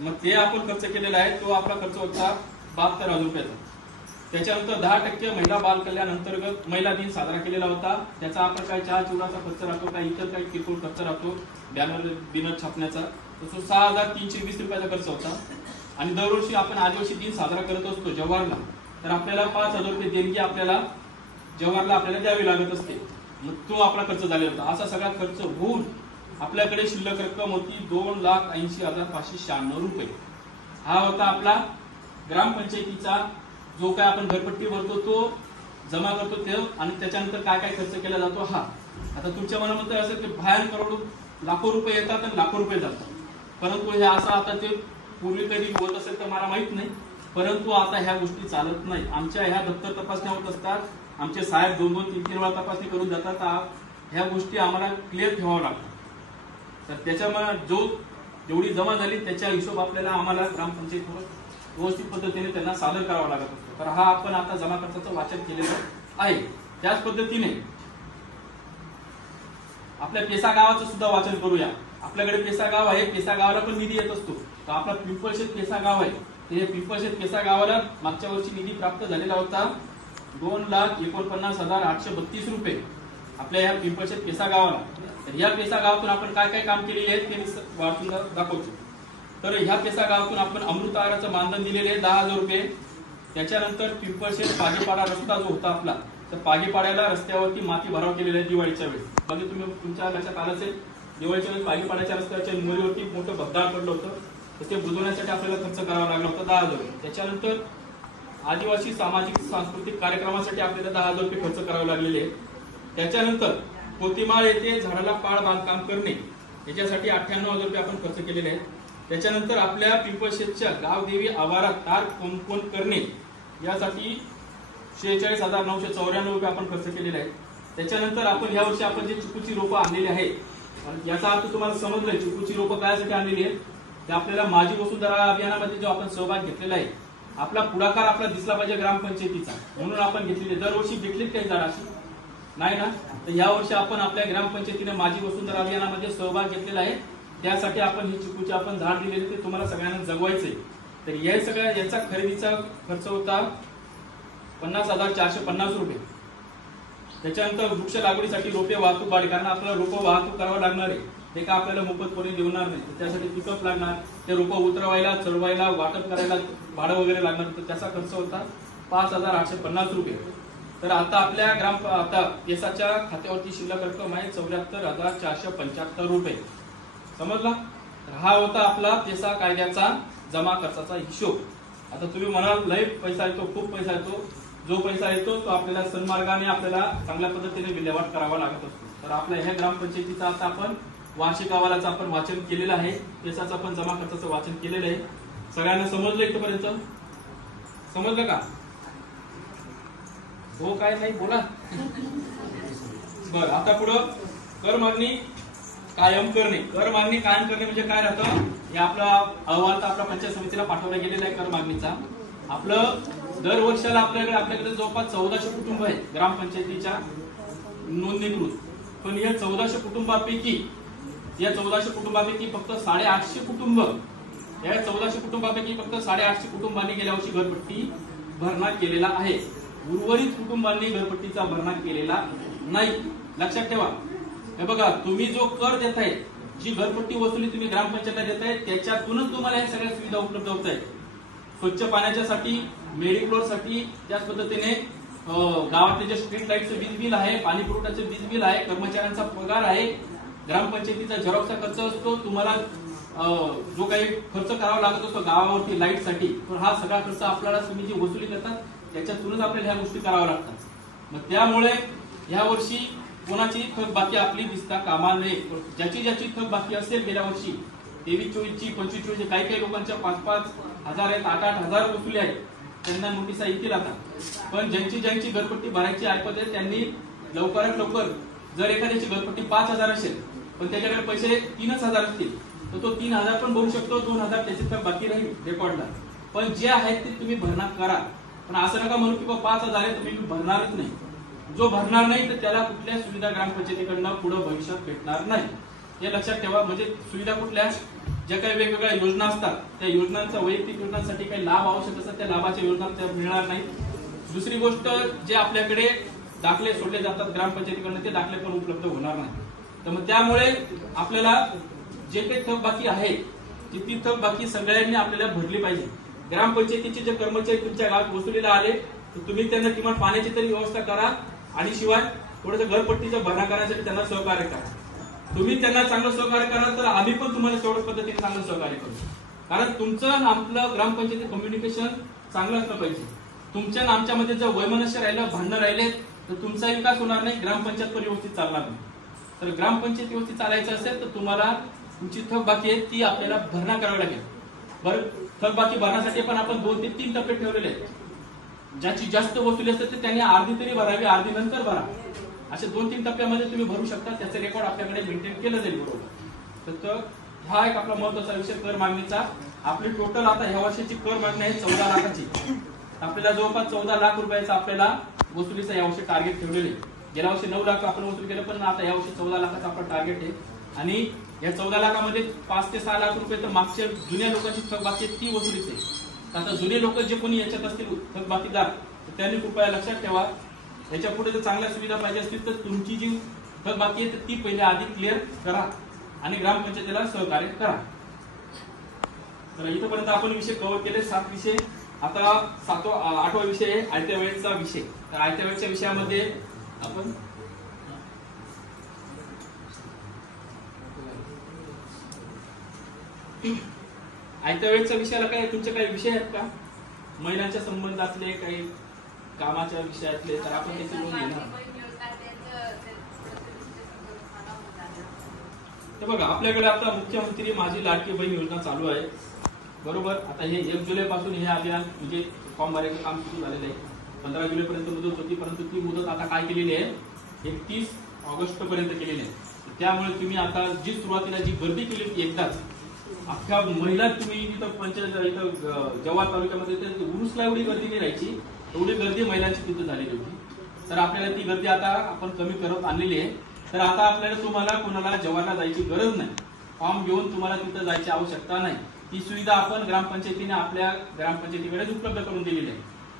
मग ते आपण खर्च केलेला आहे. तो आपला खर्च होता 72,000 रुपयाचा. त्याच्यानंतर 10% महिला बाल कल्याण अंतर्गत महिला दिन साजरा केलेला होता. त्याचा आपण काय चहा चिवडाचा खर्च राहतो, काय इतर काही किरकोळ खर्च राहतो, बॅनर बिनर छापण्याचा, तो 6,320 रुपयाचा खर्च होता. आणि दरवर्षी आपण आदिवासी दिन साजरा करत असतो जव्हारला, तर आपल्याला 5,000 रुपये देणगी आपल्याला जव्हारला आपल्याला द्यावी लागत असते. मग तो आपला खर्च झालेला होता. असा सगळा खर्च होऊन आपल्याकडे शिल्लक रक्कम होती 2,80,596 रुपये. हा होता आपला ग्रामपंचायतीचा जो काय आपण घरपट्टी भरतो तो जमा करतो ते, आणि त्याच्यानंतर काय काय खर्च केला जातो हा. आता तुमच्या मनामध्ये असेल की भयान करोडो लाखो रुपये येतात आणि लाखो रुपये जातात, परंतु हे असं आता ते पूर्वी कधी होत असेल तर मला माहित नाही, परंतु आता ह्या गोष्टी चालत नाही. आमच्या ह्या दप्तर तपासण्या होत असतात, आमचे साहेब 2-2, 3-3 वेळा तपासणी करून जातात. ह्या गोष्टी आम्हाला क्लिअर ठेवाव्या लागतात. तर त्याच्यामुळे जेवढी जमा झाली त्याच्या हिशोब आपल्याला आम्हाला ग्रामपंचायतीवर व्यवस्थित पद्धतीने त्यांना सादर करावा लागत असतो. तर हा आपण आता जमा खर्चाचं वाचन केलेलं आहे. त्याच पद्धतीने आपल्या पेसा गावाचं सुद्धा वाचन करूया. आपल्याकडे पेसा गाव आहे, पेसा गावाला पण निधी येत असतो. तर आपला पिंपळशेत पेसा गाव आहे, ते पिंपळशेत पेसा गावाला मागच्या वर्षी निधी प्राप्त झालेला होता 2,49,832 रुपये आपल्या या पिंपळशेत पेसा गावाला. तर या पेसा गावातून आपण काय काय काम केलेले आहे ते वाचून दाखवतो. तर ह्या पेसा गावातून आपण अमृत आहाराचं मानधन दिलेले आहे 10,000 रुपये. त्याच्यानंतर पिंपळशेत पागेपाडा रस्ता जो होता आपला, तर पागेपाड्याला रस्त्यावरती माती भराव केलेला आहे दिवाळीच्या वेळेस. म्हणजे तुम्ही तुमच्या लक्षात आलं असेल, दिवाळीच्या वेळेस पागेपाड्याच्या रस्त्याच्या मोरीवरती मोठं भगदाड पडलं होतं, तर ते बुजवण्यासाठी आपल्याला खर्च करावा लागला होता 10,000 रुपये. त्याच्यानंतर आदिवासी सामाजिक सांस्कृतिक कार्यक्रमासाठी आपल्याला 10,000 रुपये खर्च करावे लागलेले आहे. त्याच्यानंतर कोतीमाळ येथे झाडाला पाळ बांधकाम करणे याच्यासाठी 98,000 रुपये आपण खर्च केलेले आहेत. त्याच्यानंतर आपल्या पिंपळशेतच्या गावदेवी आवारात तार कुंपण करणे यासाठी 46,994 रुपये आपण खर्च केलेले आहेत. त्याच्यानंतर आपण या वर्षी आपण जे चिकूची रोपं आणलेली आहेत, याचा अर्थ तुम्हाला समजलंय चिकूची रोपं कायसाठी आणलेली आहेत. ते आपल्याला माझी वसुंधरा अभियानामध्ये जो आपण सहभाग घेतलेला आहे, आपला पुढाकार आपला दिसला पाहिजे ग्रामपंचायतीचा, म्हणून आपण घेतलेले. दरवर्षी घेतलीत काही झाड अशी नाही ना, तर या वर्षी आपण आपल्या ग्रामपंचायतीने माझी वसुंधरा अभियानामध्ये सहभाग घेतलेला आहे. त्यासाठी आपण ही चिकूचे आपण झाड दिलेले ते तुम्हाला सगळ्यांना जगवायचे. तर या सगळ्या याचा खरेदीचा खर्च होता 50,450 रुपये. त्याच्यानंतर वृक्ष लागवडीसाठी रोपे वाहतूक भाडे, कारण आपल्याला रोपं वाहतूक करावं लागणार आहे, ते का आपल्याला मोफत कोणी देणार नाही. त्यासाठी पिकअप लागणार, ते रोपं उतरवायला चढवायला वाटप करायला भाडं वगैरे लागणार, तर त्याचा खर्च होता 5,850 रुपये. तर आता आपल्या आता पेसाच्या खात्यावरती शिल्लक रक्कम आहे 74,475 रुपये. समजला? तर हा होता आपला पेसा कायद्याचा जमा खर्चाचा हिशोब. आता तुम्ही म्हणाल लय पैसा येतो, खूप पैसा येतो. जो पैसा येतो तो आपल्याला सन्मार्गाने आपल्याला चांगल्या पद्धतीने विल्हेवाट करावा लागत असतो. तर आपल्या ह्या ग्रामपंचायतीचा आता आपण वार्षिक अहवालाचं आपण वाचन केलेलं आहे, पेसाचं आपण जमा खर्चाचं वाचन केलेलं आहे. सगळ्यांना समजलं इथपर्यंत? समजलं का? हो काय नाही बोला. बरं, आता पुढं कर मागणी कायम करणे. कर मागणी कायम करणे म्हणजे काय राहतं? हे आपला अहवाल तर आपल्या पंचायत समितीला पाठवला गेलेला आहे कर मागणीचा. आपलं दर वर्षाला आपल्याकडे जवळपास 1400 कुटुंब आहेत ग्रामपंचायतीच्या नोंदणीकृत. पण या 1400 कुटुंबापैकी फक्त 850 कुटुंब, या 1400 कुटुंबापैकी फक्त 850 कुटुंबांनी गेल्या वर्षी घरपट्टी भरणा केलेला आहे. उर्वरित कुटुंबांनी घरपट्टीचा भरणा केलेला नाही. लक्षात ठेवा. हे बघा, तुम्ही जो कर देताय, जी घरपट्टी वसुली तुम्ही ग्रामपंचायतला देताय, त्याच्यातूनच तुम्हाला या सगळ्या सुविधा उपलब्ध होत आहेत. स्वच्छ पाण्याच्यासाठी, मेडिक्लोरसाठी, त्याच पद्धतीने गावातले जे स्ट्रीट लाईटचं वीज बिल आहे, पाणी पुरवठ्याचं वीज बिल आहे, कर्मचाऱ्यांचा पगार आहे, ग्रामपंचायतीचा झेरॉक्सचा खर्च असतो, तुम्हाला जो काही खर्च करावा लागत असतो गावावरती लाईटसाठी, तर हा सगळा खर्च आपल्याला तुम्ही जी वसुली करतात त्याच्यातूनच आपल्याला ह्या गोष्टी कराव्या लागतात. मग त्यामुळे या वर्षी कोणाची थक बाकी आपली दिसता कामा नये. ज्याची थक बाकी असेल गेल्या वर्षी 23-24ची, 25-24ची, काही लोकांच्या 5-5 हजार आहेत, 8-8 हजार वसुली आहेत, त्यांना नोटिसा येतील आता. पण ज्यांची घरपट्टी भरायची ऐपत आहे त्यांनी लवकरात लवकर, जर एखाद्याची घरपट्टी 5,000 असेल पण त्याच्याकडे पैसे 3,000 असतील तर तो 3,000 पण भरू शकतो, 2,000 त्याची थक बाकी राहील रेकॉर्डला. पण जे आहेत ते तुम्ही भरणा करा. पण असं नका म्हणू की 5,000 आहे तुम्ही भरणारच नाही. जो भरणार नाही तर त्याला कुठल्या सुविधा ग्रामपंचायतीकडनं पुढे भविष्यात भेटणार नाही, हे लक्षात ठेवा. म्हणजे सुविधा कुठल्या, ज्या काही वेगवेगळ्या योजना असतात त्या योजनांचा, वैयक्तिक योजनांसाठी काही लाभ आवश्यक असतात त्या लाभाच्या योजना मिळणार नाही. दुसरी गोष्ट, जे आपल्याकडे दाखले सोडले जातात ग्रामपंचायतीकडनं ते दाखले पण उपलब्ध होणार नाही. तर मग त्यामुळे आपल्याला जे काही थक बाकी आहे, ती थक बाकी सगळ्यांनी आपल्याला भरली पाहिजे. ग्रामपंचायतीचे जे कर्मचारी तुमच्या गावात वसुलीला आले तर तुम्ही त्यांना किमान पाण्याची तरी व्यवस्था करा आणि शिवाय थोडंसं घरपट्टीचा भरणा करण्यासाठी त्यांना सहकार्य करा. तुम्ही त्यांना चांगलं सहकार्य करा तर आम्ही पण तुम्हाला तेवढ्या पद्धतीने चांगलं सहकार्य करू. कारण तुमचं आपलं ग्रामपंचायती कम्युनिकेशन चांगलं असलं पाहिजे. तुमच्या आमच्यामध्ये जर वैमनस्य राहिलं, भांडणं राहिले तर तुमचा विकास होणार नाही, ग्रामपंचायत पण व्यवस्थित चालणार नाही. तर ग्रामपंचायत व्यवस्थित चालायचं असेल तर तुम्हाला तुमची थकबाकी आहे ती आपल्याला भरणा करावी लागेल. बरं, थकबाकी भरण्यासाठी पण आपण 2 ते 3 टप्पे ठेवलेले आहेत. ज्याची जास्त वसुली असते तर त्यांनी अर्धी तरी भरावी, अर्धी नंतर भरा. असे 2-3 टप्प्यामध्ये तुम्ही भरू शकता. त्याचं रेकॉर्ड आपल्याकडे मेंटेन केलं जाईल बरोबर. तर हा एक आपला महत्वाचा विषय कर मागणीचा. आपली टोटल आता ह्या वर्षाची कर मागणी आहे 14 लाखाची. आपल्याला जवळपास 14 लाख रुपयाचा आपल्याला वसुलीचा यावर्षी टार्गेट ठेवलेले. गेल्या वर्षी 9 लाख आपण वसूल केलं, पण आता यावर्षी 14 लाखाचा आपला टार्गेट आहे. आणि या 14 लाखामध्ये 5 ते 6 लाख रुपये तर मागच्या जुन्या लोकांची थकबाकी ती वसुलीच आहे. आता जुने लोक जे कोणी याच्यात असतील थकबाकीदार त्यांनी कृपया लक्षात ठेवा, याच्या पुढे जर चांगल्या सुविधा पाहिजे असतील तर तुमची जी थकबाकी आहे ती पहिले आधी क्लिअर करा आणि ग्रामपंचायतीला सहकार्य करा. तर इथपर्यंत आपण विषय कव्हर केले 7 विषय. आता 8वा विषय आहे आयत्या वेळेचा विषय. तर आयत्या वेळेच्या विषयामध्ये आपण आयत्या वेळेच्या विषयाला काय तुमचे काही विषय आहेत का महिलांच्या संबंधातले, काही कामाच्या विषयातले? तर आपण त्याची नोंद घेणार. तर बघा, आपल्याकडे आता मुख्यमंत्री माझी लाडकी बहीण योजना चालू आहे बरोबर. आता हे 1 जुलै पासून हे अभियान म्हणजे फॉर्म भरायचं काम सुरू झालेलं आहे. 15 जुलै पर्यंत मुदत होती, परंतु ती मुदत आता काय केलेली आहे 31 ऑगस्ट पर्यंत केलेली आहे. त्यामुळे तुम्ही आता जी सुरुवातीला जी गर्दी केली होती एकदाच अख्ख्या महिला तुम्ही इथं पंचायत इथं जव्हार तालुक्यामध्ये उरुसला एवढी गर्दी नाही राहायची, एवढी गर्दी महिलांची तिथं झालेली होती. तर आपल्याला ती गर्दी आता आपण कमी करत आणलेली आहे. तर आता आपल्याला तुम्हाला कोणाला जव्हारला जायची गरज नाही, फॉर्म घेऊन तुम्हाला तिथं जायची आवश्यकता नाही. ती सुविधा आपण ग्रामपंचायतीने आपल्या ग्रामपंचायतीकडे उपलब्ध करून दिलेली आहे.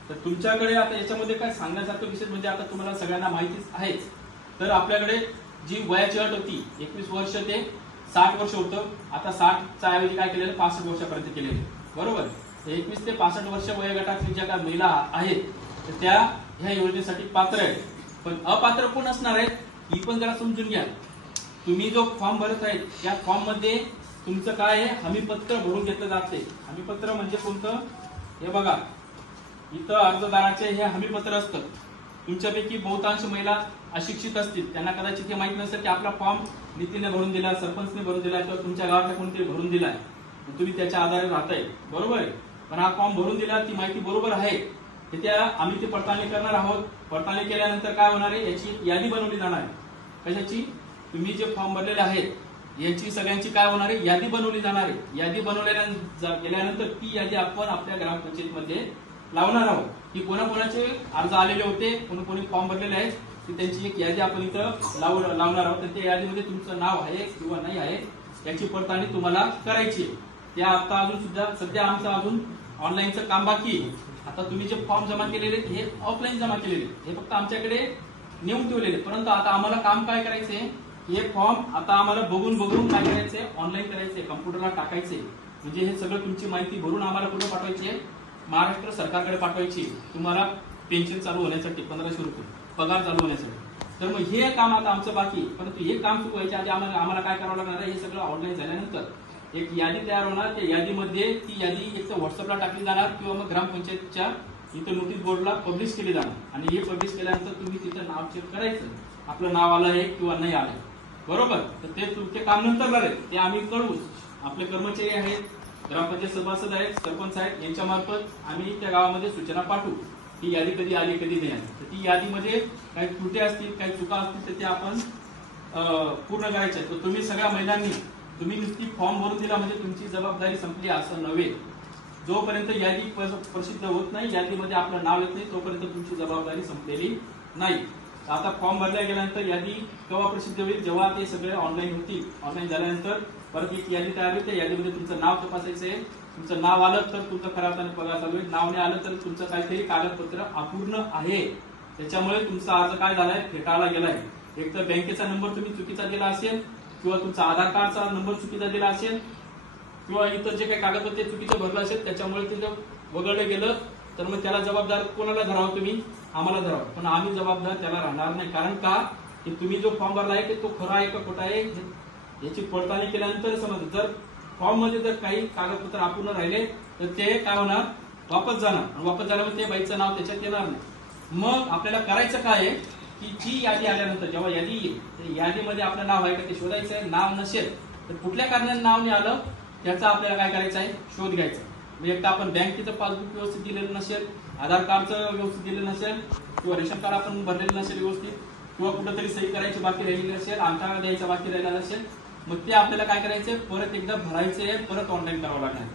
तर तुमच्याकडे आता याच्यामध्ये काय सांगण्यासारखं विषय म्हणजे आता तुम्हाला सगळ्यांना माहितीच आहेच. तर आपल्याकडे जी वयाची अट होती 21 वर्ष ते 60 वर्ष होतं, आता 60च्या ऐवजी काय केलेलं 65 वर्षापर्यंत केलेलं बरोबर. 21 ते 65 वर्ष वयोगटातील ज्या काही महिला आहेत तर त्या ह्या योजनेसाठी पात्र आहेत. पण अपात्र कोण असणार आहेत ही पण जरा समजून घ्या. तुम्ही जो फॉर्म भरत आहे त्या फॉर्म मध्ये तुमचं काय आहे हमीपत्र भरून घेतलं जाते. हमीपत्र म्हणजे कोणतं हे बघा, इथं अर्जदाराचे हे हमीपत्र असतं. तुमच्यापैकी बहुतांश महिला अशिक्षित असतील, त्यांना कदाचित हे माहित नसेल की आपला फॉर्म नीतीने भरून दिला, सरपंचने भरून दिला किंवा तुमच्या गावातल्या कोणतरी भरून दिलाय, तुम्ही त्याच्या आधारे राहताय बरोबर आहे. पण हा फॉर्म भरून दिला ती माहिती बरोबर आहे हे त्या आम्ही ती पडताळणी करणार आहोत. पडताळणी केल्यानंतर काय होणार आहे याची यादी बनवली जाणार आहे. कशाची? तुम्ही जे फॉर्म भरलेले आहेत याची सगळ्यांची काय होणार आहे यादी बनवली जाणार आहे. यादी बनवल्या गेल्यानंतर ती यादी आपण आपल्या ग्रामपंचायतीमध्ये लावणार आहोत की कोणाकोणाचे अर्ज आलेले होते, कोणी फॉर्म भरलेले आहेत, की त्यांची एक यादी आपण इथं लावणार आहोत. त्या यादीमध्ये तुमचं नाव आहे किंवा नाही आहे याची पडताळणी तुम्हाला करायची आहे. त्या आता अजून सुद्धा सध्या आमचं अजून ऑनलाईनचं काम बाकी आहे. आता तुम्ही जे फॉर्म जमा केलेले हे ऑफलाईन जमा केलेले हे फक्त आमच्याकडे नेऊन ठेवलेले, परंतु आता आम्हाला काम काय करायचंय हे फॉर्म आता आम्हाला बघून काय करायचंय ऑनलाईन करायचंय, कम्प्युटरला टाकायचे. म्हणजे हे सगळं तुमची माहिती भरून आम्हाला कुठे पाठवायची आहे महाराष्ट्र सरकारकडे पाठवायची. तुम्हाला पेन्शन चालू होण्यासाठी 1500 रुपये पगार चालू होण्यासाठी. तर मग हे काम आता आमचं बाकी, परंतु हे काम सुरू व्हायच्या आधी आम्हाला काय करावं लागणार आहे हे सगळं ऑनलाईन झाल्यानंतर एक यादी तयार होणार. त्या यादीमध्ये ती यादी एक तर व्हॉट्सअपला टाकली जाणार किंवा मग ग्रामपंचायतच्या इथं नोटीस बोर्डला पब्लिश केली जाणार. आणि हे पब्लिश केल्यानंतर तुम्ही तिथं नाव चेक करायचं, आपलं नाव आलं आहे किंवा नाही आलंय बरोबर. तर ते तुमचे काम नंतर आहे ते आम्ही कळवू. आपले कर्मचारी आहेत, ग्रामपंचायत सभासद आहेत, सरपंच आहेत, यांच्या मार्फत आम्ही त्या गावामध्ये सूचना पाठवू ही यादी कधी आली कधी नाही आली. तर ती यादीमध्ये काही त्रुटी असतील काही चुका असतील तर ते आपण पूर्ण करायच्या. तर तुम्ही सगळ्या महिलांनी तुम्ही नुसती फॉर्म भरून दिला म्हणजे तुमची जबाबदारी संपली असं नव्हे. जोपर्यंत यादी प्रसिद्ध होत नाही, यादीमध्ये आपलं नाव येत नाही, तोपर्यंत तुमची जबाबदारी संपलेली नाही. आता फॉर्म भरल्या गेल्यानंतर यादी केव्हा प्रसिद्ध होईल जेव्हा ते सगळे ऑनलाईन होतील. ऑनलाईन झाल्यानंतर परत एक यादी तयार होईल. त्या यादीमध्ये तुमचं नाव तपासायचं आहे. तुमचं नाव आलं तर तुमचं खऱ्या अर्थाने पगार चालू होईल, नाव नाही आलं तर तुमचं काहीतरी कागदपत्र अपूर्ण आहे, त्याच्यामुळे तुमचा अर्ज काय झालाय फेटाळला गेलाय. एक तर बँकेचा नंबर तुम्ही चुकीचा दिला असेल किंवा तुमचा आधार कार्डचा नंबर चुकीचा दिला असेल किंवा इतर जे काही कागदपत्र चुकीचं भरलं असेल त्याच्यामुळे ते जर वगळलं गेलं तर मग त्याला जबाबदार कोणाला धरावं तुम्ही आम्हाला धरावं. पण आम्ही जबाबदार त्याला राहणार नाही. कारण का की तुम्ही जो फॉर्म भरला आहे तो खरा आहे का खोटा आहे याची पडताळणी केल्यानंतर समज. जर फॉर्म मध्ये जर काही कागदपत्र अपूर्ण राहिले तर ते काय होणार वापस जाणार, आणि वापस झाल्यावर ते बाईचं नाव त्याच्यात येणार नाही. मग आपल्याला करायचं काय आहे की जी यादी आल्यानंतर जेव्हा यादी येईल त्या यादीमध्ये आपलं नाव आहे का ते शोधायचं आहे. नाव नसेल तर कुठल्या कारणाने नाव नाही आलं त्याचा आपल्याला काय करायचं आहे, शोध घ्यायचा. म्हणजे एकदा आपण बँकेचं पासबुक व्यवस्थित दिलेलं नसेल, आधार कार्डचं व्यवस्थित दिलेलं नसेल, किंवा रेशन कार्ड आपण भरलेलं नसेल व्यवस्थित, किंवा कुठेतरी सही करायची बाकी राहिलेली असेल, अंगठा द्यायचा बाकी राहिलेला असेल, मग ते आपल्याला काय करायचंय, परत एकदा भरायचंय, परत ऑनलाईन करावं लागणार.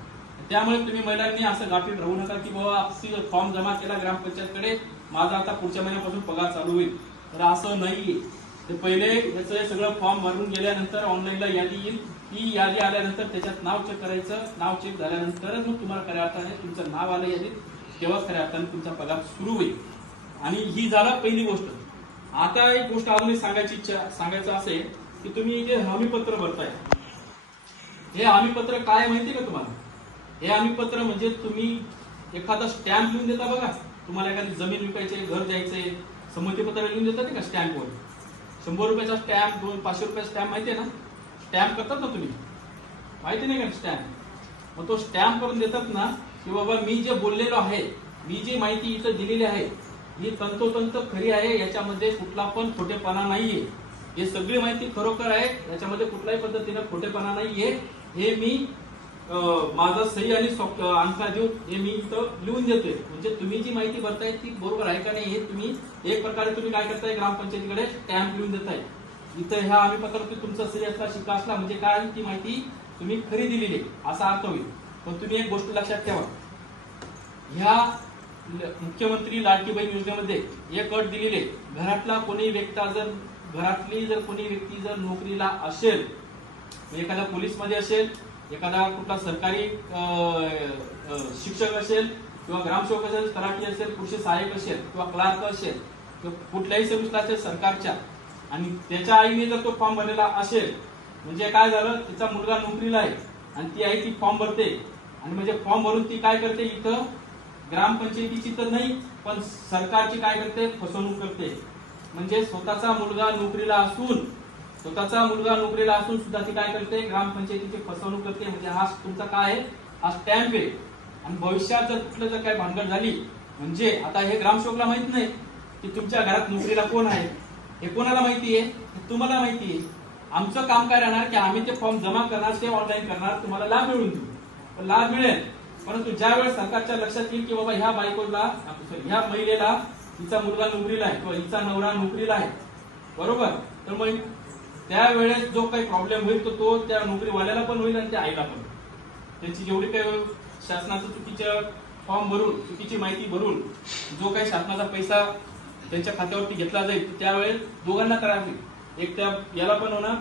त्यामुळे तुम्ही महिलांनी असं गाफील राहू नका की बाबा फॉर्म जमा केला ग्रामपंचायतकडे, माझा आता पुढच्या महिन्यापासून पगार चालू होईल. तर असं नाहीये. ते पहिले याचं सगळं फॉर्म भरून गेल्यानंतर ऑनलाईनला यादी येईल. ती यादी आल्यानंतर त्याच्यात नाव चेक करायचं. नाव चेक झाल्यानंतरच मग तुम्हाला खऱ्या अर्थाने तुमचं नाव आलं यादीत, तेव्हाच खऱ्या अर्थाने तुमचा पगार सुरू होईल. आणि ही झालं पहिली गोष्ट. आता एक गोष्ट अजूनही सांगायचं असेल की तुम्ही जे हमीपत्र भरताय, हे हमीपत्र काय माहिती का तुम्हाला? हे हमीपत्र म्हणजे तुम्ही एखादा स्टॅम्प लिहून देता बघा. तुम्हाला एखादी जमीन विकायची, घर द्यायचंय, संमतीपत्र लिहून देतात का स्टॅम्पवर. 100 रुपयाचा स्टॅम्प, 500 रुपयाचा स्टॅम्प माहिती आहे ना? स्टॅम्प करतात ना तुम्ही, माहिती नाही का स्टॅम्प? मग तो स्टॅम्प करून देतात ना की बाबा मी जे बोललेलो आहे, मी जी माहिती इथं दिलेली आहे ही तंतोतंत खरी आहे, याच्यामध्ये कुठला पण खोटेपणा नाहीये, हे सगळी माहिती खरोखर आहे, याच्यामध्ये कुठल्याही पद्धतीने खोटेपणा नाहीये, हे मी माझा सही आणि अंगठा देऊन हे मी इथं लिहून देतोय. म्हणजे तुम्ही जी माहिती भरताय ती बरोबर आहे का नाही हे तुम्ही एक प्रकारे तुम्ही काय करताय, ग्रामपंचायतीकडे स्टॅम्प लिहून देताय. इथं ह्या हमीपत्रात तुमचा सही असला, शिक्का असला म्हणजे काय, ती माहिती तुम्ही खरी दिलेली असा अर्थ होईल. पण तुम्ही एक गोष्ट लक्षात ठेवा, ह्या मुख्यमंत्री लाडकी बहीण योजनेमध्ये एक अट दिलेली आहे, घरातली जर कोणी व्यक्ती जर नोकरीला असेल, एखादा पोलीस मध्ये असेल, एखादा कुठला सरकारी शिक्षक असेल, किंवा ग्रामसेवक असेल, तलाठी असेल, कृषी सहाय्यक असेल, किंवा क्लार्क असेल, किंवा कुठल्याही सर्व्हिसला असेल सरकारच्या, आणि त्याच्या आईने जर तो फॉर्म भरलेला असेल, म्हणजे काय झालं, तिचा मुलगा नोकरीला आहे आणि ती आई ती फॉर्म भरते, आणि म्हणजे फॉर्म भरून ती काय करते, इथं ग्रामपंचायतीची तर नाही पण सरकारची काय करते, फसवणूक करते. म्हणजे स्वतःचा मुलगा नोकरीला असून सुद्धा ती काय करते, ग्रामपंचायतीची फसवणूक करते. म्हणजे हा तुमचा काय आहे, हा स्टॅम्प आहे. आणि भविष्यात जर कुठलं जर काय भानगड झाली, म्हणजे आता हे ग्रामसेवकला माहित नाही की तुमच्या घरात नोकरीला कोण आहे, हे कोणाला माहिती आहे, तुम्हाला माहिती आहे. आमचं काम काय राहणार की आम्ही ते फॉर्म जमा करणार, ते ऑनलाईन करणार, तुम्हाला लाभ मिळून देऊ, लाभ मिळेल. परंतु ज्या वेळेस सरकारच्या लक्षात येईल की बाबा ह्या ह्या महिलेला हिचा मुलगा नोकरीला आहे किंवा हिचा नवरा नोकरीला आहे, बरोबर, तर मग त्यावेळेस जो काही प्रॉब्लेम होईल तो त्या नोकरीवाल्याला पण होईल आणि त्या आईला पण. त्यांची जेवढी काही शासनाचं चुकीच्या फॉर्म भरून, चुकीची माहिती भरून जो काही शासनाचा पैसा त्यांच्या खात्यावरती घेतला जाईल, त्यावेळेस दोघांना त्रास होईल. एक त्या याला पण होणार,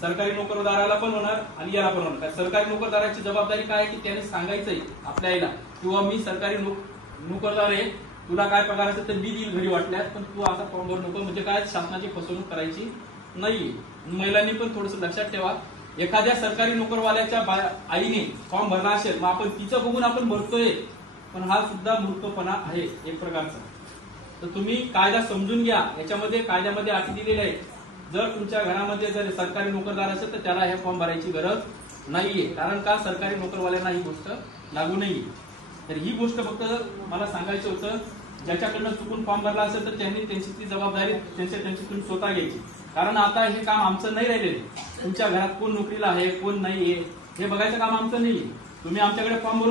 सरकारी नोकरदाराला पण होणार, आणि याला पण होणार. सरकारी नोकरदाराची जबाबदारी काय आहे की त्याने सांगायचंय आपल्या आईला किंवा मी सरकारी नोकरदार आहे, तुला काय पगार असेल तर मी देईल घरी वाटल्यास, पण तू असा फॉर्म भरू नको. म्हणजे काय, शासनाची फसवणूक करायची नाही. महिलांनी पण थोडस लक्षात ठेवा, एखाद्या सरकारी नोकरवाल्याच्या आईने फॉर्म भरला असेल, मग आपण तिचं बघून आपण भरतोय, पण हा सुद्धा मूर्खपणा आहे एक प्रकारचा. तर तुम्ही कायदा समजून घ्या, याच्यामध्ये कायद्यामध्ये अटी दिलेल्या आहेत. जर तुमच्या घरामध्ये जर सरकारी नोकरदार असेल तर त्याला हे फॉर्म भरायची गरज नाहीये, कारण का सरकारी नोकरवाल्यांना ही गोष्ट लागू नाहीये. तर ही गोष्ट फक्त मला सांगायचं होतं, ज्याच्याकडनं चुकून फॉर्म भरला असेल तर त्यांनी त्यांची ती जबाबदारी त्यांची तुम्ही स्वतः घ्यायची. कारण आता हे काम आमचं नाही राहिलेलं, तुमच्या घरात कोण नोकरीला आहे कोण नाहीये हे बघायचं काम आमचं नाहीये. तुम्ही आमच्याकडे फॉर्म भरून